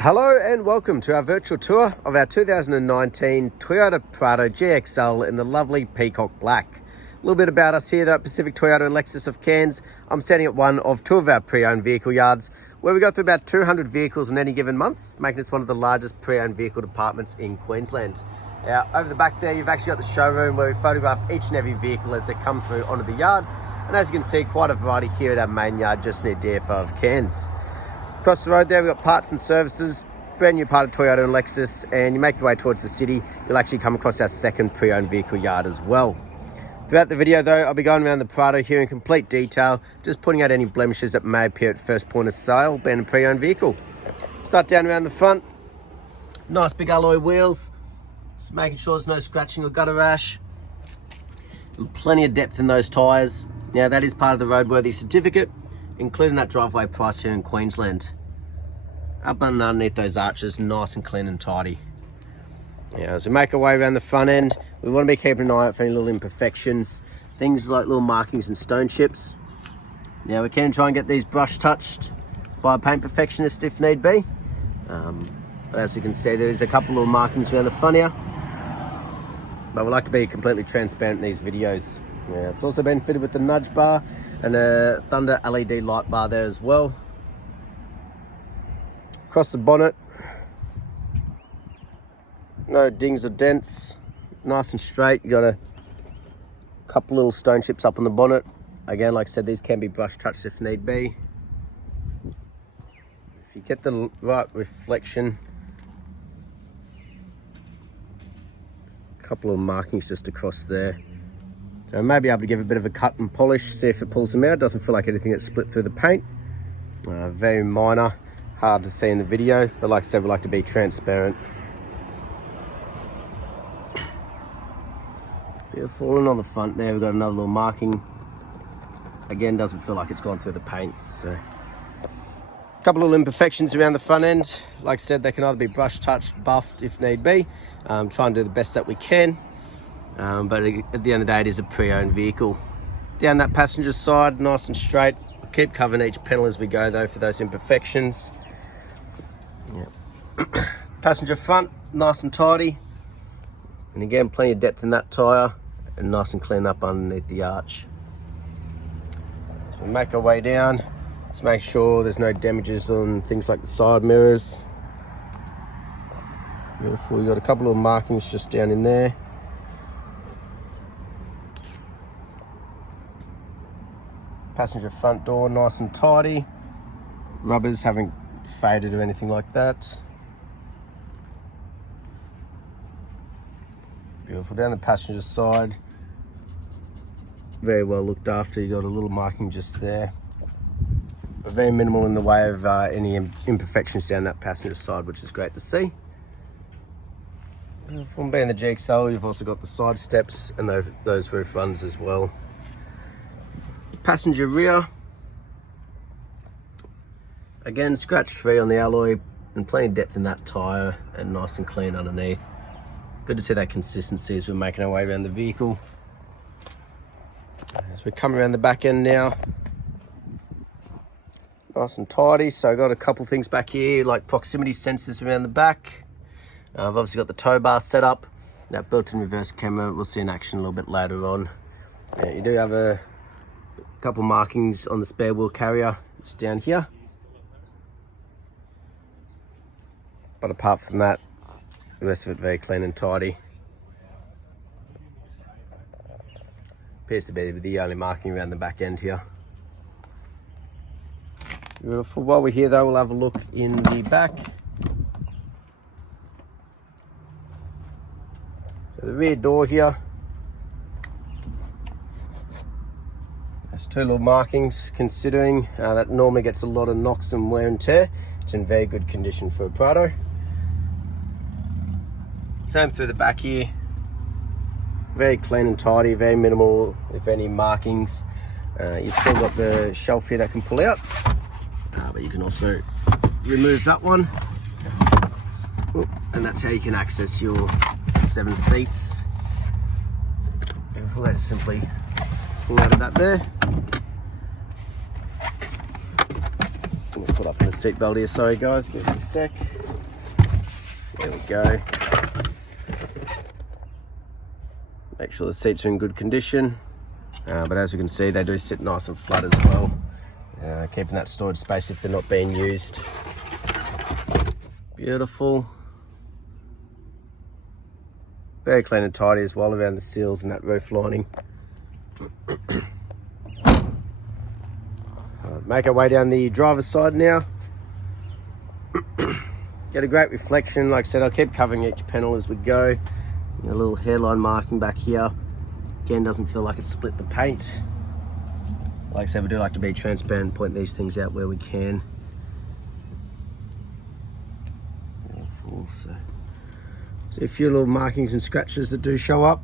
Hello and welcome to our virtual tour of our 2019 Toyota Prado GXL in the lovely Peacock Black. A little bit about us here at Pacific Toyota and Lexus of Cairns. I'm standing at one of two of our pre-owned vehicle yards where we go through about 200 vehicles in any given month, making us one of the largest pre-owned vehicle departments in Queensland. Now, over the back there, you've actually got the showroom where we photograph each and every vehicle as they come through onto the yard. And as you can see, quite a variety here at our main yard just near DFO of Cairns. Across the road there, we've got parts and services, brand new part of Toyota and Lexus, and you make your way towards the city, you'll actually come across our second pre-owned vehicle yard as well. Throughout the video though, I'll be going around the Prado here in complete detail, just pointing out any blemishes that may appear at first point of sale, being a pre-owned vehicle. Start down around the front, nice big alloy wheels, just making sure there's no scratching or gutter rash, and plenty of depth in those tyres. Now that is part of the roadworthy certificate, including that driveway price here in Queensland. Up and underneath those arches, nice and clean and tidy. Yeah, as we make our way around the front end, we want to be keeping an eye out for any little imperfections, things like little markings and stone chips. Now we can try and get these brush touched by a paint perfectionist if need be. But as you can see, there is a couple little markings around the front here. But we like to be completely transparent in these videos. Yeah, it's also been fitted with the nudge bar and a Thunder LED light bar there as well. Across the bonnet, no dings or dents, nice and straight. You got a couple little stone chips up on the bonnet. Again, like I said, these can be brush touched if need be. If you get the right reflection, a couple of markings just across there. So I may be able to give a bit of a cut and polish, see if it pulls them out. Doesn't feel like anything that's split through the paint. Very minor, hard to see in the video, but like I said, we like to be transparent. Beautiful, and on the front there, we've got another little marking. Again, doesn't feel like it's gone through the paint. So a couple of imperfections around the front end. Like I said, they can either be brush touched, buffed if need be. Try and do the best that we can. But at the end of the day, it is a pre-owned vehicle. Down that passenger side, nice and straight. We'll keep covering each panel as we go though for those imperfections. Yeah. Passenger front, nice and tidy. And again, plenty of depth in that tyre and nice and clean up underneath the arch. So we make our way down. Just make sure there's no damages on things like the side mirrors. Beautiful, we've got a couple of markings just down in there. Passenger front door, nice and tidy. Rubbers haven't faded or anything like that. Beautiful. Down the passenger side, very well looked after. You got a little marking just there, but very minimal in the way of any imperfections down that passenger side, which is great to see. From being the GXL, you've also got the side steps and those roof runs as well. Passenger rear, again scratch free on the alloy and plenty of depth in that tyre and nice and clean underneath. Good to see that consistency as we're making our way around the vehicle. As we come around the back end now, nice and tidy. So I've got a couple things back here like proximity sensors around the back. I've obviously got the tow bar set up. That built-in reverse camera we'll see in action a little bit later on. You do have a couple markings on the spare wheel carrier just down here, but apart from that, the rest of it very clean and tidy. Appears to be the only marking around the back end here. Beautiful. While we're here though, we'll have a look in the back. So the rear door here, there's two little markings, considering that normally gets a lot of knocks and wear and tear. It's in very good condition for a Prado. Same through the back here. Very clean and tidy, very minimal, if any, markings. You've still got the shelf here that can pull out, but you can also remove that one. And that's how you can access your 7 seats. Beautiful, let's simply pull out of that there. We'll put up in the seat belt here, sorry guys, give us a sec. There we go. Make sure the seats are in good condition. But as we can see, they do sit nice and flat as well. Keeping that storage space if they're not being used. Beautiful. Very clean and tidy as well around the seals and that roof lining. Make our way down the driver's side now. Get a great reflection. Like I said, I'll keep covering each panel as we go. A little hairline marking back here. Again, doesn't feel like it's split the paint. Like I said, we do like to be transparent and point these things out where we can. Beautiful. So a few little markings and scratches that do show up.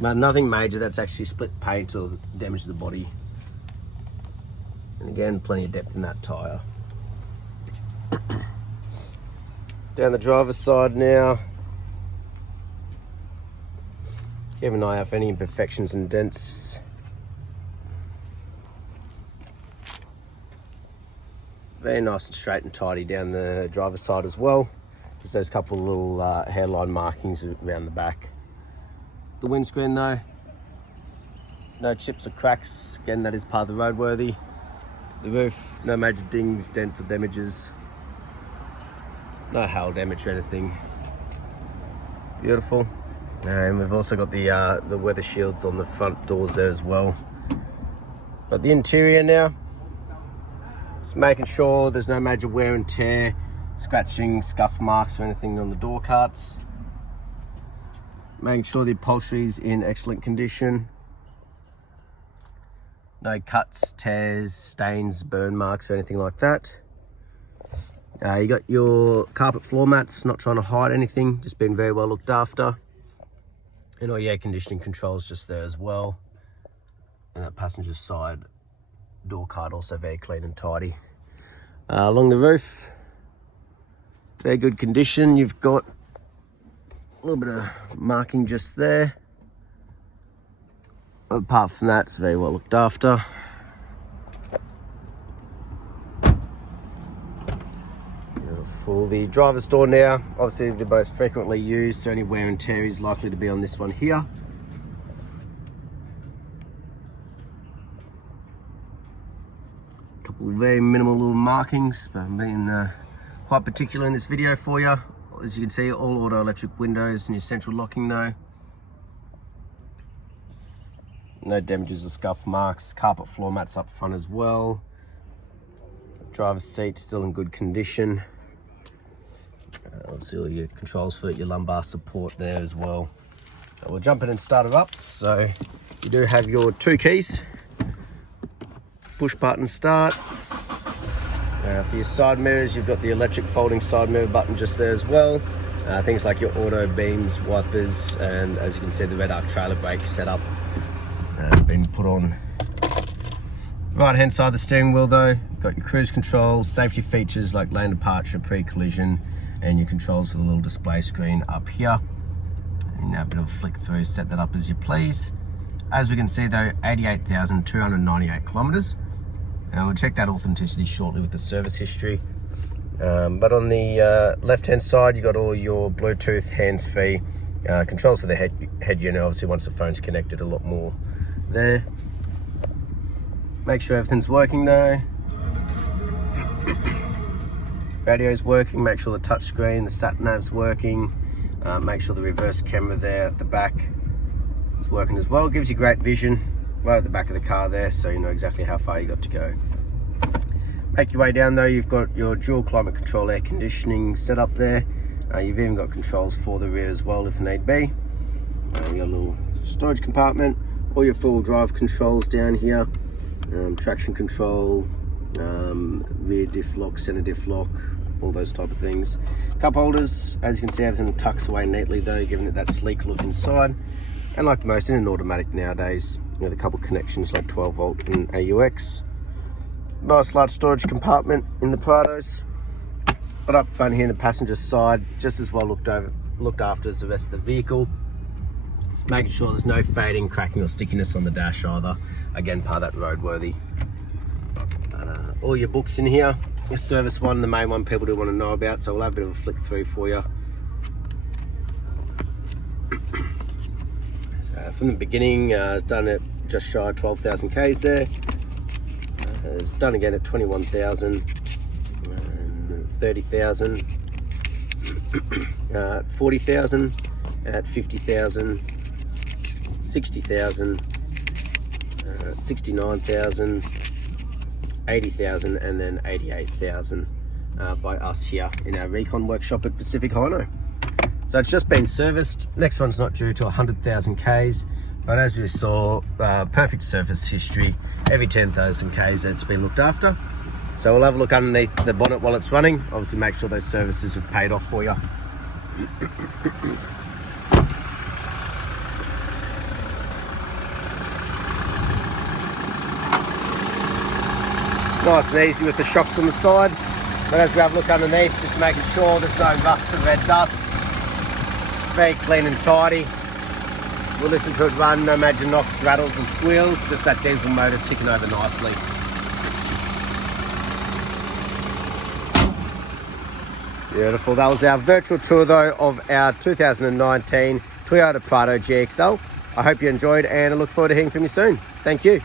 But nothing major that's actually split paint or damaged the body. And again, plenty of depth in that tyre. Down the driver's side now. Keep an eye out for any imperfections and dents. Very nice and straight and tidy down the driver's side as well. Just those couple of little hairline markings around the back. The windscreen though, no chips or cracks. Again, that is part of the roadworthy. The roof, no major dings, dents or damages. No hail damage or anything. Beautiful. And we've also got the weather shields on the front doors there as well. But the interior now, just making sure there's no major wear and tear, scratching, scuff marks or anything on the door carts. Making sure the upholstery's in excellent condition. No cuts, tears, stains, burn marks or anything like that. You got your carpet floor mats, not trying to hide anything, just been very well looked after. And all your air conditioning controls just there as well. And that passenger side door card also very clean and tidy. Along the roof, very good condition. You've got a little bit of marking just there. Apart from that, it's very well looked after. For the driver's door now, obviously the most frequently used, so any wear and tear is likely to be on this one here. Couple of very minimal little markings, but I'm being quite particular in this video for you. As you can see, all auto electric windows and your central locking though. No damages or scuff marks. Carpet floor mats up front as well. Driver's seat still in good condition. Obviously all your controls for your lumbar support there as well. We'll jump in and start it up. So you do have your 2 keys. Push button start. For your side mirrors, you've got the electric folding side mirror button just there as well. Things like your auto beams, wipers, and as you can see, the red arc trailer brake setup been put on. Right hand side of the steering wheel though, got your cruise controls, safety features like lane departure, pre-collision, and your controls for the little display screen up here. And now a bit of a flick through, set that up as you please. As we can see though, 88,298 kilometers. And we'll check that authenticity shortly with the service history. But on the left hand side, you've got all your Bluetooth hands-free controls for the head unit. Obviously once the phone's connected, a lot more there. Make sure everything's working though. Radio's working, make sure the touch screen, the sat nav's working. Make sure the reverse camera there at the back is working as well. Gives you great vision right at the back of the car there, so you know exactly how far you got to go. Make your way down though, you've got your dual climate control air conditioning set up there. You've even got controls for the rear as well if need be. You got a little storage compartment, all your full drive controls down here. Traction control, rear diff lock, center diff lock, all those type of things. Cup holders, as you can see, everything tucks away neatly though, giving it that sleek look inside. And like most in an automatic nowadays, with a couple connections like 12 volt and AUX. Nice large storage compartment in the Prados. But up front here in the passenger side, just as well looked after as the rest of the vehicle. Just making sure there's no fading, cracking or stickiness on the dash either. Again, part of that roadworthy. All your books in here. the service one, the main one people do want to know about, so we'll have a bit of a flick through for you. So from the beginning, it's done at just shy of 12,000 Ks there. It's done again at 21,000, 30,000, 40,000, at 50,000, 60,000, 69,000, 80,000, and then 88,000 by us here in our recon workshop at Pacific Hino. So it's just been serviced. Next one's not due till 100,000 Ks, but as we saw, perfect service history. Every 10,000 Ks it's been looked after. So we'll have a look underneath the bonnet while it's running. Obviously make sure those services have paid off for you. Nice and easy with the shocks on the side. But as we have a look underneath, just making sure there's no rust and red dust. Very clean and tidy. We'll listen to it run, no major knocks, rattles or squeals, just that diesel motor ticking over nicely. Beautiful. That was our virtual tour though of our 2019 Toyota Prado GXL. I hope you enjoyed and I look forward to hearing from you soon. Thank you.